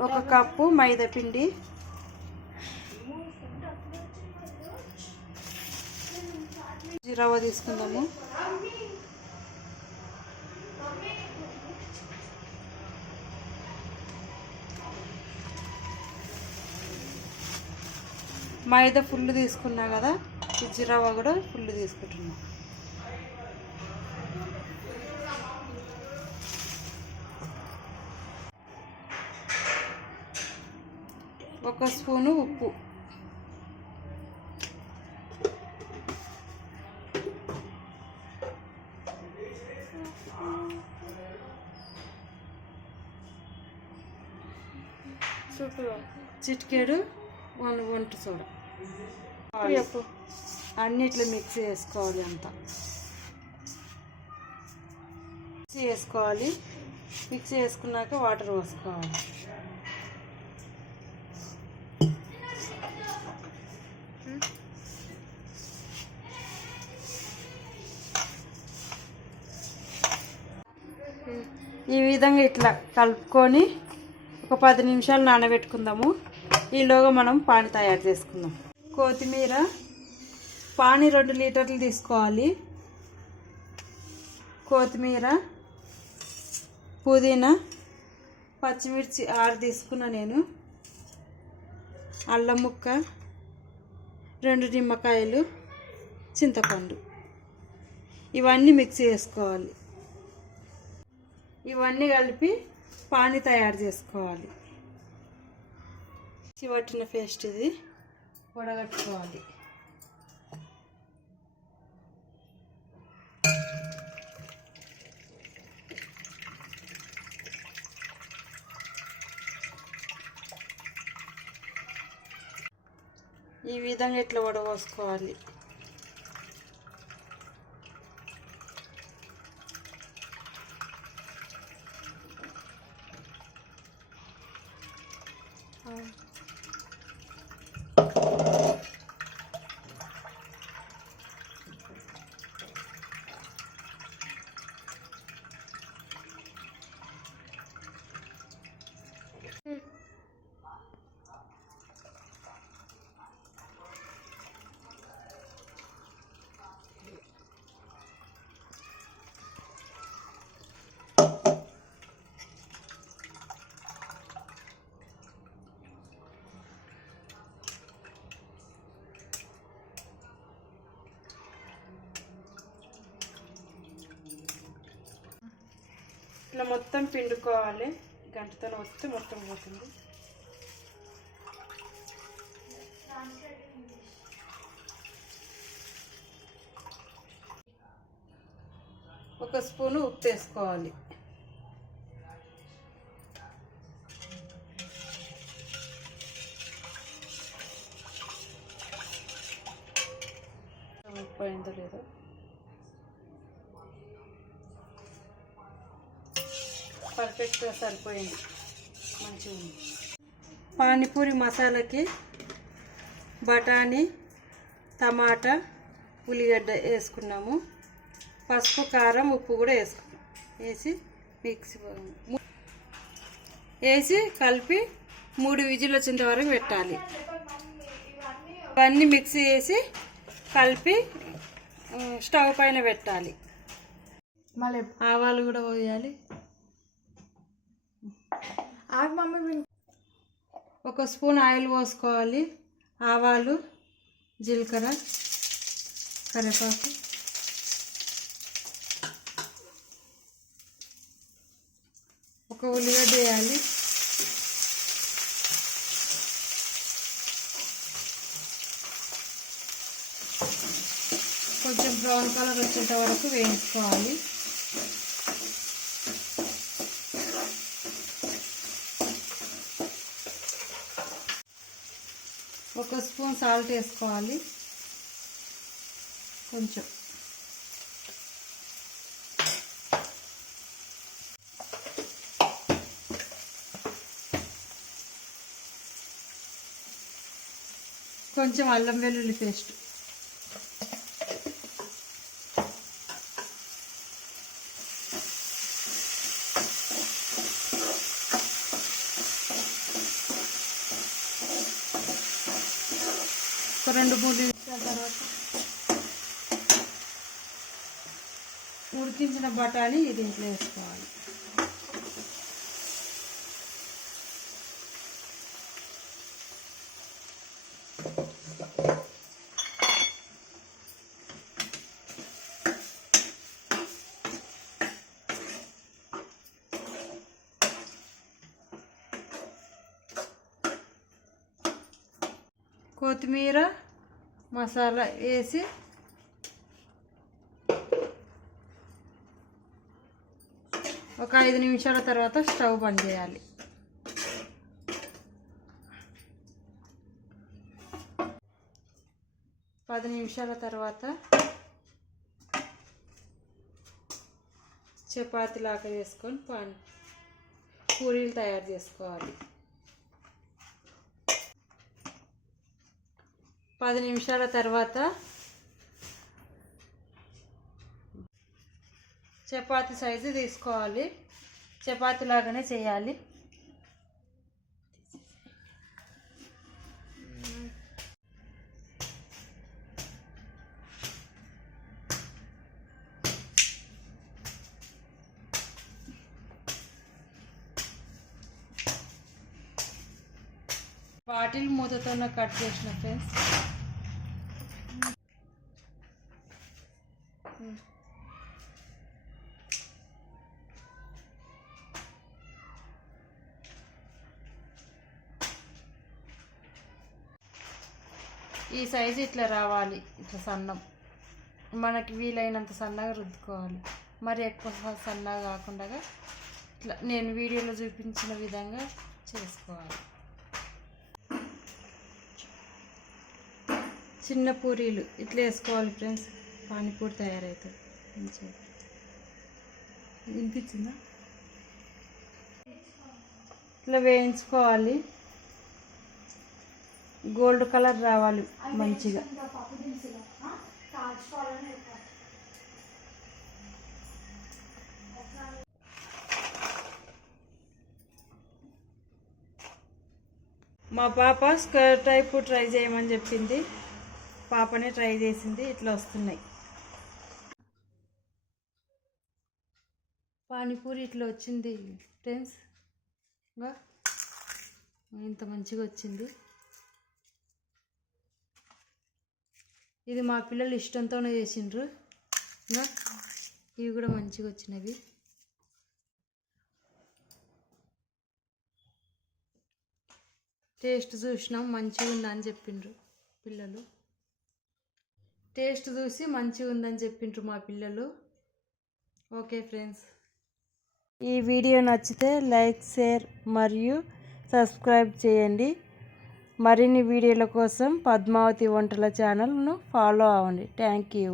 1 cup మైదా పిండి, రవ్వ తీసుకుందాము. మైదా ఫుల్ తీసుకున్నా కదా, ఇజ్జి రవ్వ కూడా ఫుల్ తీసుకుంటున్నాం. ఒక స్పూను ఉప్పు, చిటికెడు వంట సోడా, అన్నిట్లో మిక్స్ చేసుకోవాలి. అంతా మిక్స్ చేసుకోవాలి. మిక్స్ చేసుకున్నాక వాటర్ పోసుకోవాలి. ఈ విధంగా ఇట్లా కలుపుకొని ఒక 10 నిమిషాలు నానబెట్టుకుందాము. ఈలోగా మనం పానీ తయారు చేసుకుందాం. కొత్తిమీర, పానీ 2 లీటర్లు తీసుకోవాలి. కొత్తిమీర, పుదీనా, పచ్చిమిర్చి 6 తీసుకున్నా నేను, అల్లం ముక్క, 2 నిమ్మకాయలు, చింతపండు. ఇవన్నీ మిక్స్ చేసుకోవాలి. ఇవన్నీ కలిపి పానీ తయారు చేసుకోవాలి. చివట్టిన పేస్ట్ ఇది వడగట్టుకోవాలి. ఈ విధంగా ఇట్లా వడపోసుకోవాలి. ఇట్లా మొత్తం పిండుకోవాలి. గంటతో వస్తే మొత్తం పోతుంది. ఒక స్పూను ఉప్పు వేసుకోవాలి. ఉప్పు అయిందో లేదో పర్ఫెక్ట్గా సరిపోయింది, మంచిగా ఉంది. పానీపూరి మసాలాకి బఠానీ, టమాటా, ఉల్లిగడ్డ వేసుకున్నాము. పసుపు, కారం, ఉప్పు కూడా వేసుకున్నాం. వేసి కలిపి 3 విజిల్ వచ్చేంత వరకు పెట్టాలి. ఇవన్నీ మిక్స్ చేసి కలిపి స్టవ్ పైన పెట్టాలి. మళ్ళీ ఆవాలు కూడా పోయాలి. ఒక స్పూన్ ఆయిల్ పోసుకోవాలి. ఆవాలు, జీలకర్ర, కరివేపాకు, ఒక ఉల్లిగడ్డ వేయాలి. కొంచెం బ్రౌన్ కలర్ వచ్చేంత వరకు వేయించుకోవాలి. ఒక స్పూన్ సాల్ట్ వేసుకోవాలి. కొంచెం కొంచెం అల్లం వెల్లుల్లి పేస్ట్, ఒక 2-3 నిమిషాల తర్వాత ఉడికించిన బఠానీ దీంట్లో వేసుకోవాలి. కొత్తిమీర మసాలా వేసి ఒక 5 నిమిషాల తర్వాత స్టవ్ బంద్ చేయాలి. పది నిమిషాల తర్వాత చపాతీ లాగా చేసుకొని పూరీలు తయారు చేసుకోవాలి. 10 నిమిషాల తర్వాత చపాతీ సైజు తీసుకోవాలి. చపాతీ లాగానే చేయాలి. బాటిల్ మూతతో కట్ చేసిన ఫ్రెండ్స్. ఈ సైజు ఇట్లా రావాలి. ఇట్లా సన్నం, మనకి వీలైనంత సన్నగా రుద్దుకోవాలి. మరి ఎక్కువ సన్నగా కాకుండా ఇట్లా నేను వీడియోలో చూపించిన విధంగా చేసుకోవాలి. చిన్న పూరీలు ఇట్లా వేసుకోవాలి ఫ్రెండ్స్. పానీపూరి తయారవుతుంది. మంచిగా వినిపించిందా? ఇట్లా వేయించుకోవాలి. గోల్డ్ కలర్ రావాలి మంచిగా. మా పాప స్క్వేర్ టైప్ ట్రై చేయమని చెప్పింది. పాపనే ట్రై చేసింది. ఇట్లా వస్తున్నాయి పానీపూరి. ఇట్లా వచ్చింది ఫ్రెండ్స్. ఇంత మంచిగా వచ్చింది. ఇది మా పిల్లలు ఇష్టంతోనే చేసిండ్రు. ఇవి కూడా మంచిగా వచ్చినవి. టేస్ట్ చూసినాం, మంచిగా ఉందని చెప్పిండ్రు పిల్లలు. టేస్ట్ చూసి మంచిగా ఉందని చెప్పిండ్రు మా పిల్లలు. ఓకే ఫ్రెండ్స్, ఈ వీడియో నచ్చితే లైక్, షేర్ మరియు సబ్స్క్రైబ్ చేయండి. మరిన్ని వీడియోల కోసం పద్మావతి వంటల ఛానల్ను ఫాలో అవ్వండి. Thank you.